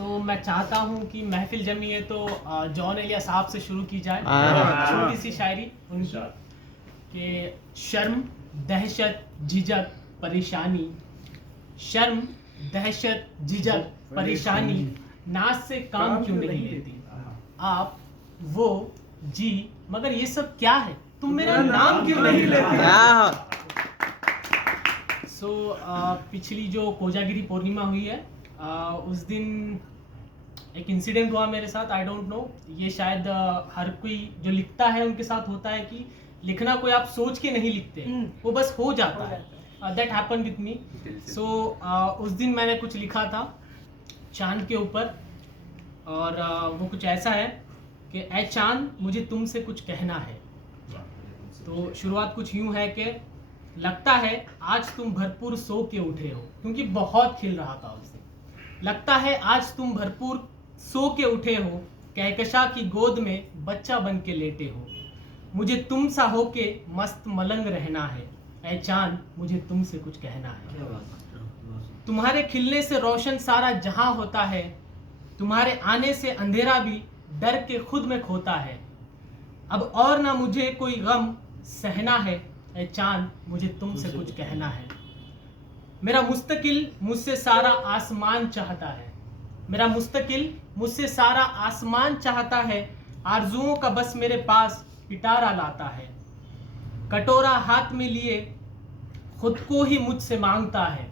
मैं चाहता हूँ कि महफिल जमी है तो जॉन एलिया साहब से शुरू की जाए। छोटी सी शायरी उनकी कि शर्म दहशत झिझक परेशानी, शर्म दहशत झिझक परेशानी, नाज से काम क्यों नहीं लेती आप, वो जी मगर ये सब क्या है, तुम मेरा नाम क्यों नहीं लेती। पिछली जो कोजागिरी पूर्णिमा हुई है उस दिन एक इंसिडेंट हुआ मेरे साथ। आई डोंट नो, ये शायद हर कोई जो लिखता है उनके साथ होता है कि लिखना कोई आप सोच के नहीं लिखते, वो बस हो जाता है। That happen with me. उस दिन मैंने कुछ लिखा था चांद के ऊपर और वो कुछ ऐसा है कि ऐ चांद मुझे तुमसे कुछ कहना है। तो शुरुआत कुछ यूं है कि लगता है आज तुम भरपूर सो के उठे हो, क्योंकि बहुत खिल रहा था उस दिन। लगता है आज तुम भरपूर सो के उठे हो, कहकशा की गोद में बच्चा बन के लेटे हो। मुझे तुम सा हो के मस्त मलंग रहना है, ऐ चांद मुझे तुमसे कुछ कहना है। तुम्हारे खिलने से रोशन सारा जहां होता है, तुम्हारे आने से अंधेरा भी डर के खुद में खोता है। अब और ना मुझे कोई गम सहना है, ऐ चांद मुझे तुमसे कुछ कहना है। मेरा मुस्तकिल मुझसे सारा आसमान चाहता है, मेरा मुस्तकिल मुझसे सारा आसमान चाहता है। आरजुओं का बस मेरे पास पिटारा लाता है। कटोरा हाथ में लिए खुद को ही मुझसे मांगता है,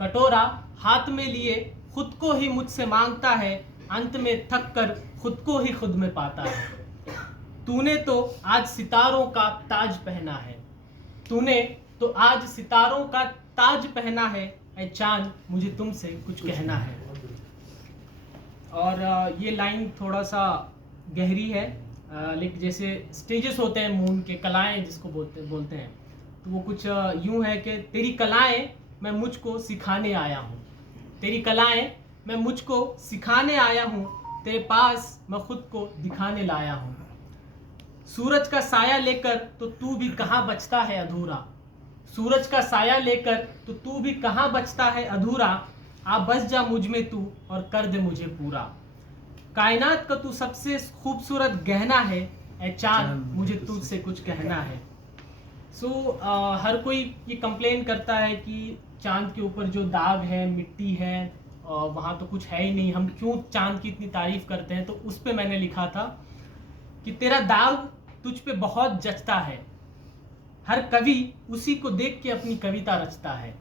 कटोरा हाथ में लिए खुद को ही मुझसे मांगता है। अंत में थक कर खुद को ही खुद में पाता है। तूने तो आज सितारों का ताज पहना है, तूने तो आज सितारों का ताज पहना है, ऐ चांद मुझे तुमसे कुछ कहना है। और ये लाइन थोड़ा सा गहरी है, लेकिन जैसे स्टेजेस होते हैं मून के, कलाएं जिसको बोलते हैं, तो वो कुछ यूं है कि तेरी कलाएं मैं मुझको सिखाने आया हूँ, तेरी कलाएं मैं मुझको सिखाने आया हूँ। तेरे पास मैं खुद को दिखाने लाया हूँ। सूरज का साया लेकर तो तू भी कहाँ बचता है अधूरा, सूरज का साया लेकर तो तू भी कहाँ बचता है अधूरा। आ बस जा मुझ में तू और कर दे मुझे पूरा। कायनात का तू सबसे खूबसूरत गहना है, ऐ चांद मुझे तुझसे कुछ कहना है। हर कोई ये कंप्लेन करता है कि चांद के ऊपर जो दाग है, मिट्टी है, वहाँ तो कुछ है ही नहीं, हम क्यों चांद की इतनी तारीफ करते हैं। तो उस पे मैंने लिखा था कि तेरा दाग तुझ पे बहुत जचता है, हर कवि उसी को देख के अपनी कविता रचता है।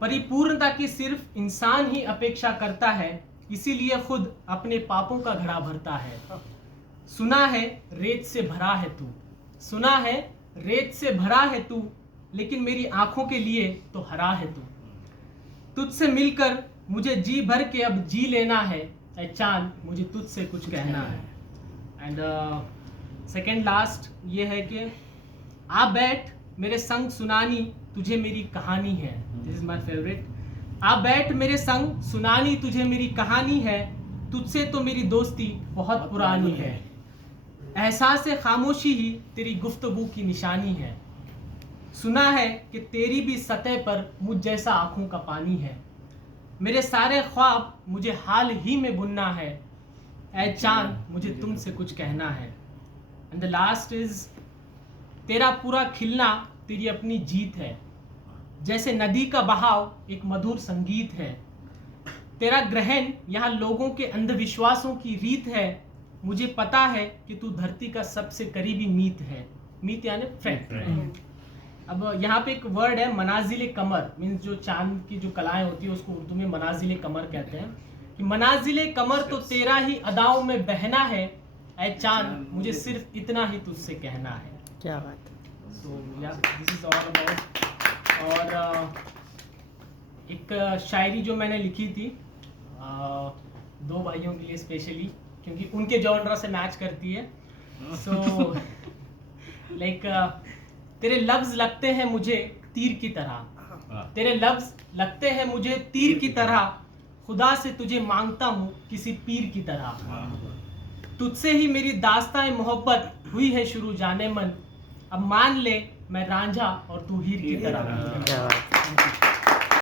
परिपूर्णता की सिर्फ इंसान ही अपेक्षा करता है, इसीलिए खुद अपने पापों का घड़ा भरता है। सुना है रेत से भरा है तू, सुना है रेत से भरा है तू, लेकिन मेरी आंखों के लिए तो हरा है तू। तुझसे मिलकर मुझे जी भर के अब जी लेना है, ऐ चांद मुझे तुझसे कुछ कहना है। एंड सेकेंड लास्ट ये है कि आ बैठ मेरे संग सुनानी तुझे मेरी कहानी है। This is my favourite. आ बैठ मेरे संग सुनानी तुझे मेरी कहानी है, तुझसे तो मेरी दोस्ती बहुत पुरानी है। एहसास खामोशी ही तेरी गुफ्तगू की निशानी है। सुना है कि तेरी भी सतह पर मुझ जैसा आंखों का पानी है। मेरे सारे ख्वाब मुझे हाल ही में बुनना है, ऐ चांद मुझे तुमसे कुछ कहना है। एंड द लास्ट इज तेरा पूरा खिलना तेरी अपनी जीत है, जैसे नदी का बहाव एक मधुर संगीत है। तेरा ग्रहण यहाँ लोगों के अंधविश्वासों की रीत है। मुझे पता है कि तू धरती का सबसे करीबी मीत है, मीत यानी फ्रेंड। अब यहाँ पे एक वर्ड है मनाजिल कमर, मीन्स जो चांद की जो कलाएं होती है उसको उर्दू में मनाजिल कमर कहते हैं। कि मनाजिल कमर तो तेरा ही अदाओं में बहना है, ऐ चांद मुझे सिर्फ इतना ही तुझसे कहना है। क्या बात है। सो या दिस इज ऑल अबाउट। और एक शायरी जो मैंने लिखी थी दो भाइयों के लिए स्पेशली, क्योंकि उनके जॉनरा से मैच करती है। सो लाइक तेरे लफ्ज लगते हैं मुझे तीर की तरह, तेरे लफ्ज लगते हैं मुझे तीर की तरह। खुदा से तुझे मांगता हूँ किसी पीर की तरह। तुझसे ही मेरी दास्तान मोहब्बत हुई है शुरू जाने मन। अब मान ले मैं रांझा और तू हीर की तरह।